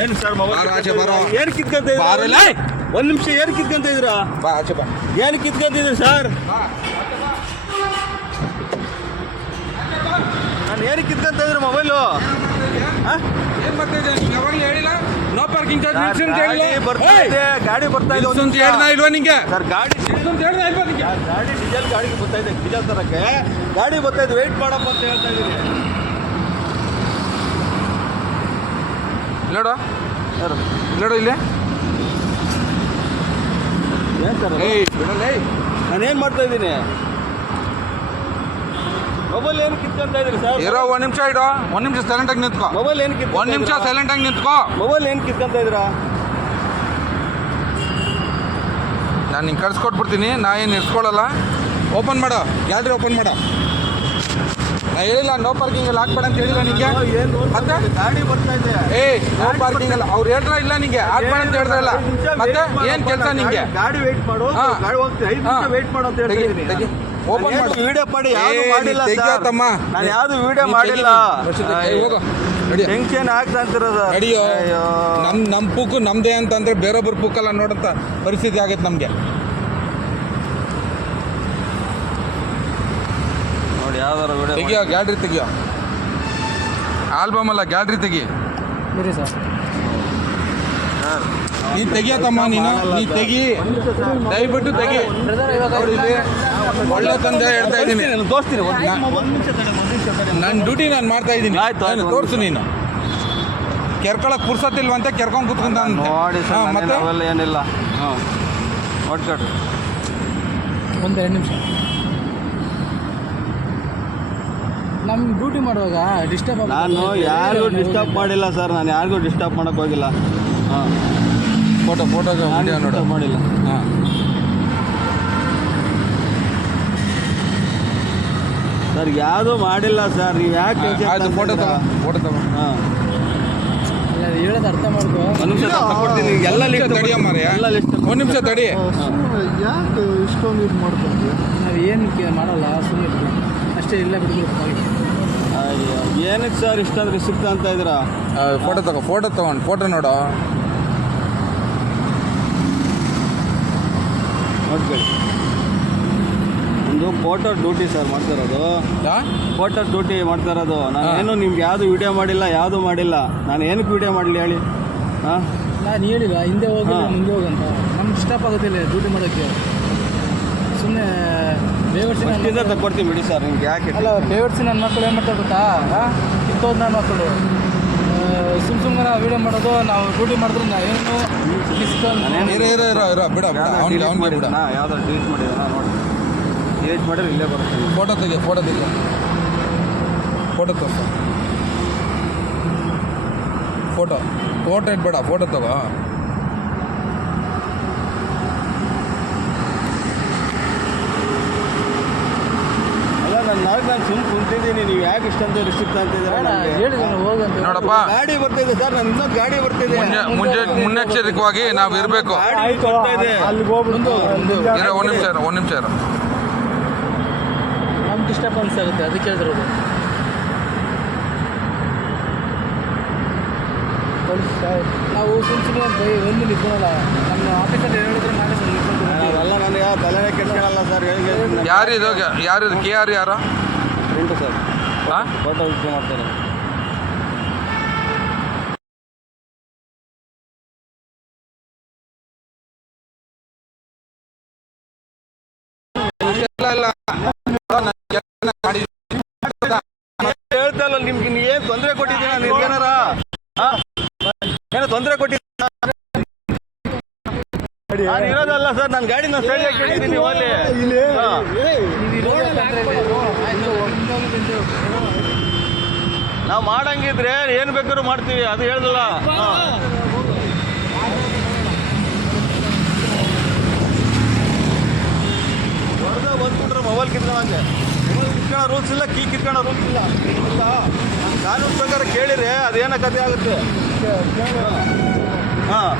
ಏನು ಸರ್ ಏನು ಕಿತ್ಕೊಂತ ಇದ್ದೀರಾ? ಒಂದು ನಿಮಿಷ ಏನು ಕಿತ್ಕೊಂತ ಇದ್ದೀರಾ? ಏನು ಕಿತ್ಕೊಂತಿದ್ದೀರಿ ಸರ್? ನಾನು ಏನು ಕಿತ್ಕೊಂತ ಇದ್ದೀರಿ ಮೊಬೈಲು? ಏನು ಬರ್ತಾ ಇದೆ? ಯಾವಾಗಲೂ ಹೇಳಿಲ್ಲ ನೋ ಪಾರ್ಕಿಂಗ್ ಚಾರ್ಜ್ ಬರ್ತಾ ಇದೆ, ಗಾಡಿ ಬರ್ತಾ ಇದೆ ಅಂತ ಹೇಳ್ದ ಇಲ್ವಾ ನಿಂಗೆ? ಸರ್ ಗಾಡಿ ಅಂತ ಹೇಳ್ದ ಇಲ್ವಾ ನಿಂಗೆ? ಗಾಡಿ ಡೀಸೆಲ್ ಗಾಡಿಗೆ ಬರ್ತಾ ಇದೆ, ಡೀಸೆಲ್ ತರಕ್ಕೆ ಗಾಡಿ ಬರ್ತಾ ಇದೆ, ವೆಯ್ಟ್ ಮಾಡಪ್ಪ ಅಂತ ಹೇಳ್ತಾ ಇದ್ದೀನಿ. ನೋಡು ಸರ್ ನೋಡು ಇಲ್ಲಿ ಏನು ಸರ್ ನಾನೇನು ಮಾಡ್ತಾ ಇದ್ದೀನಿ? ಮೊಬೈಲ್ ಏನು ಕಿತ್ಕೊಂತ ಇದ್ರಿ ಸರ್? ಇರೋ ಒಂದು ನಿಮಿಷ ಇಡು, ಒಂದು ನಿಮಿಷ ಸೈಲೆಂಟಾಗಿ ನಿಂತ್ಕೋ. ಮೊಬೈಲ್ ಏನು ಒಂದು ನಿಮಿಷ ಸೈಲೆಂಟಾಗಿ ನಿಂತ್ಕೋ. ಮೊಬೈಲ್ ಏನು ಕಿತ್ಕೊಂತ ಇದ್ದೀರಾ? ನಾನು ನಿಂಗೆ ಕಳ್ಸ್ಕೊಟ್ಬಿಡ್ತೀನಿ, ನಾ ಏನು ಇರ್ಸ್ಕೊಳ್ಳಲ್ಲ. ಓಪನ್ ಮಾಡು, ಗ್ಯಾಲರಿ ಓಪನ್ ಮಾಡು. ನಾ ಹೇಳಿಲ್ಲ ನೋ ಪಾರ್ಕಿಂಗ್ ಅಲ್ಲಿ ಹಾಕ್ಬೇಡ ಅಂತ ಹೇಳಿಲ್ಲ ನಿಂಗೆ. ಮತ್ತೆ ಗಾಡಿ ಬರ್ತಾ ಇದೆ, ನೋ ಪಾರ್ಕಿಂಗ್ ಅಲ್ಲ ಅವ್ರು ಹೇಳ್ರ ಇಲ್ಲ ನಿಂಗೆ ಹಾಕ್ಬೇಡ ಅಂತ ಹೇಳ್ತಾ ಇಲ್ಲ. ಮತ್ತೆ ಏನು ಕೆಲಸ ನಿಂಗೆ? ಗಾಡಿ ವೆಯ್ಟ್ ಮಾಡು, ಗಾಡಿ ಹೋಗ್ತೀವಿ 5 ನಿಮಿಷ ವೆಯ್ಟ್ ಮಾಡು ಅಂತ ಹೇಳ್ತೀನಿ. ಓಪನ್ ಮಾಡು, ವಿಡಿಯೋ ಮಾಡಿ ಯಾವುದು ಮಾಡಿಲ್ಲ ಸರ್. ತಮ್ಮ ನಾನು ಯಾವುದು ವಿಡಿಯೋ ಮಾಡಿಲ್ಲ. ಹೋಗೋ ಟೆನ್ಷನ್ ಆಗ್ತಾ ಅಂತಿರೋದು. ನಡಿಯೋ, ನಮ್ಮ ಪೂಕು ನಮ್ದೇ ಅಂತಂದ್ರೆ ಬೇರೊಬ್ಬರು ಪೂಕಲ್ಲ ನೋಡಂತ ಪರಿಸ್ಥಿತಿ ಆಗೈತೆ ನಮಗೆ. ನೋಡಿ ಯಾವ್ದಾರು ವಿಡಿಯೋ ತೆಗಿಯೋ, ಗ್ಯಾಲ್ರಿ ತೆಗಿಯೋ. ಆಲ್ಬಮ್ ಅಲ್ಲ, ಗ್ಯಾಲ್ರಿ ತೆಗಿ. ನೀನು ತೆಗಿಯತ್ತಮ್ಮ, ನೀನು ತೆಗಿ, ದಯವಿಟ್ಟು ತೆಗಿ. ಒಳ್ಳೆ ತಂದೆ ಹೇಳ್ತಾ ಇದ್ದೀನಿ, ತೋರಿಸ್ತೀನಿ. ನನ್ನ ಡ್ಯೂಟಿ ನಾನು ಮಾಡ್ತಾ ಇದ್ದೀನಿ. ಆಯ್ತು, ತೋರಿಸು. ನೀನು ಕೆರ್ಕೊಳಕ್ ಪುರ್ಸತ್ತಿಲ್ವಂತೆ ಕೆರ್ಕೊಂಡು ಕೂತ್ಕೊಂಡ ನೋಡಿ ಸರ್. ಮತ್ತೆ ಅವೆಲ್ಲ ಏನಿಲ್ಲ. ಹಾಂ ಒಟ್ಕಟ್ಟು ಒಂದು 2 ನಿಮಿಷ ನಮ್ಮ ಡ್ಯೂಟಿ ಮಾಡುವಾಗ ಡಿಸ್ಟರ್ಬ್ ನಾನು ಯಾರಿಗೂ ಡಿಸ್ಟರ್ಬ್ ಮಾಡಿಲ್ಲ ಸರ್. ನಾನು ಯಾರಿಗೂ ಡಿಸ್ಟರ್ಬ್ ಮಾಡೋಕ್ಕೆ ಹೋಗಿಲ್ಲ. ಹಾಂ ಫೋಟೋ ವಿಡಿಯೋ ನೋಡು. ಮಾಡಿಲ್ಲ. ಹಾಂ ಸರ್ ಯಾವುದೂ ಮಾಡಿಲ್ಲ ಸರ್. ನೀವು ಯಾಕೆ ಆಯ್ತು, ಫೋಟೋ ತಗೋ. ಹಾಂ ಹೇಳೋದು ಅರ್ಥ ಮಾಡ್ಕೋ. ಒಂದು ನಿಮಿಷ ತಗೊಡ್ತೀನಿ. ಎಲ್ಲ ಲಿಸ್ಟ್ ತಡಿಯೋ ಮಾರಯ್ಯ, ಎಲ್ಲ ಲಿಸ್ಟ್. ಒಂದು ನಿಮಿಷ ತಡಿ. ಯಾಕೆ ಇಷ್ಟೊಂದು ಇದು ಮಾಡ್ಕೊಂಡ್ವಿ? ನಾವು ಏನಕ್ಕೆ ಮಾಡಲ್ಲ, ಸುಮ್ಮನೆ ಅಷ್ಟೇ. ಇಲ್ಲ ಬಿಡ್ಬೇಕು. ಅಯ್ಯೋ ಏನಕ್ಕೆ ಸರ್ ಇಷ್ಟಾದ್ರೆ ಸಿಕ್ತ ಅಂತ ಇದ್ದೀರಾ? ಫೋಟೋ ತಗೊಂಡು ಫೋಟೋ ನೋಡು. ನೋಡ್ಕೊಳ್ಳಿ, ಒಂದು ಫೋಟೋ ಡ್ಯೂಟಿ ಸರ್ ಮಾಡ್ತಾ ಇರೋದು. ಫೋಟೋ ಡ್ಯೂಟಿ ಮಾಡ್ತಾ ಇರೋದು. ನಾನೇನು ನಿಮ್ಗೆ ಯಾವುದು ವಿಡಿಯೋ ಮಾಡಿಲ್ಲ, ಯಾವುದು ಮಾಡಿಲ್ಲ. ನಾನು ಏನಕ್ಕೆ ವಿಡಿಯೋ ಮಾಡಲಿ ಹೇಳಿ? ಹಾಂ ನಾನು ಹೇಳಿಲ್ಲ ಹಿಂದೆ ಹೋಗಿ ಮುಂದೆ ಹೋಗಂತ. ನಮ್ಗೆ ಡಿಸ್ಟರ್ಬ್ ಆಗೋದಿಲ್ಲ ಡ್ಯೂಟಿ ಮಾಡೋಕ್ಕೆ. ಸುಮ್ಮನೆ ಬೇವರ್ಸಿನ ತಗೊಡ್ತೀನಿ ಬಿಡಿ ಸರ್. ನಿಮ್ಗೆ ಯಾಕೆ ಅಲ್ಲ, ಬೇವರ್ಸಿ ನನ್ನ ಮಕ್ಕಳು ಏನು ಮಾಡ್ತಾರೆ ಗೊತ್ತಾ? ಕಿತ್ತೋದು ನನ್ನ ಮಕ್ಕಳು ಸುಮ್ಮನೆ ವೀಡಿಯೋ ಮಾಡೋದು. ನಾವು ಡ್ಯೂಟಿ ಮಾಡಿದ್ರೆ ನಾವೇನು ಇರೋ ಬಿಡ ಅವ್ನಿಗೆ ಬಿಡ. ಯಾವ್ದಾರು ಡಿಲೀಟ್ ಮಾಡಿದಾನ ನೋಡಿ. ಡಿಲೀಟ್ ಮಾಡಿದ್ರೆ ಇಲ್ಲೇ ಬರುತ್ತೆ. ಫೋಟೋ ತೆಗಿ ಫೋಟೋ ತಗೋ. ಫೋಟೋ ಇಟ್ಬೇಡ, ಫೋಟೋ ತಗೋ. ಅಲ್ಲ ನಾನು ಸುಮ್ಮನೆ ಕುಂತಿದ್ದೀನಿ. ನೀವು ಯಾಕೆ ಇಷ್ಟೊಂದು ರಿಸ್ಟ್ರಿಕ್ಟ್ ಅಂತಿದ್ದೀರಾ? ಹೋಗಂತ ನೋಡಪ್ಪ, ಗಾಡಿ ಬರ್ತಿದೆ ಸರ್. ನಾನು ಇನ್ನೊಂದು ಗಾಡಿ ಬರ್ತಿದೆ. ಮುನ್ನೆಚ್ಚರಿಕವಾಗಿ ನಾವು ಇರಬೇಕು. ಗಾಡಿ ಬರ್ತಾ ಇದೆ. ಒಂದು ನಿಮಿಷ ಇರೋ. ನಮ್ಗೆ ಡಿಸ್ಟರ್ಬೆನ್ಸ್ ಆಗುತ್ತೆ, ಅದಕ್ಕೆ ಹೇಳಿರೋದು. ನಾವು ಸುಮ್ಮನೆ ಒಂದು ನಿಂತ್ಕೊಳ್ಳಲ್ಲ. ನಮ್ಮ ಆಫೀಸಲ್ಲಿ ಹೇಳಿದ್ರೆ ನಾನೇ ಅಲ್ಲ, ನಾನು ಯಾವ ತಲೆನೇ ಕೆಟ್ಕೊಳ್ಳಲ್ಲ ಸರ್. ಯಾರಿದು KR ಯಾರು? ಉಂಟು ಸರ್. ಹಾಂ, ಫೋಟೋ ವಿಡಿಯೋ ಮಾಡ್ತಾರೆ. ಹೇಳ್ತಾ ಇಲ್ಲ ನಿಮ್ಗೆ. ಏನು ತೊಂದರೆ ಕೊಟ್ಟಿದ್ದೀರಾ? ನಿಮ್ಗೇನಾರ ಏನೋ ತೊಂದರೆ ಕೊಟ್ಟಿದ್ದೀರಾ? ನಾನು ಇರೋದಲ್ಲ ಸರ್. ನನ್ನ ಗಾಡಿ ನಾನು ಸರಿಯಾಗಿ ಕೇಳಿದ್ದೀನಿ. ನಾವು ಮಾಡಂಗಿದ್ರೆ ಏನು ಬೇಕಾದ್ರೂ ಮಾಡ್ತೀವಿ, ಅದು ಹೇಳ್ದಲ್ಲ. ಹೊರಗೆ ಬಂದ್ಬಿಟ್ರೆ ಮೊಬೈಲ್ ಕಿತ್ಕೊಳ್ಳೋಂಗೆ. ಮೊಬೈಲ್ ಕಿತ್ಕೊಳ್ಳೋ ರೂಲ್ಸ್ ಇಲ್ಲ, ಕೀ ಕಿತ್ಕೊಳ್ಳೋ ರೂಲ್ಸ್ ಇಲ್ಲ. ಕಾನೂನು ಪ್ರಕಾರ ಕೇಳಿದ್ರೆ ಅದೇನೋ ಕತೆ ಆಗುತ್ತೆ. ಹಾಂ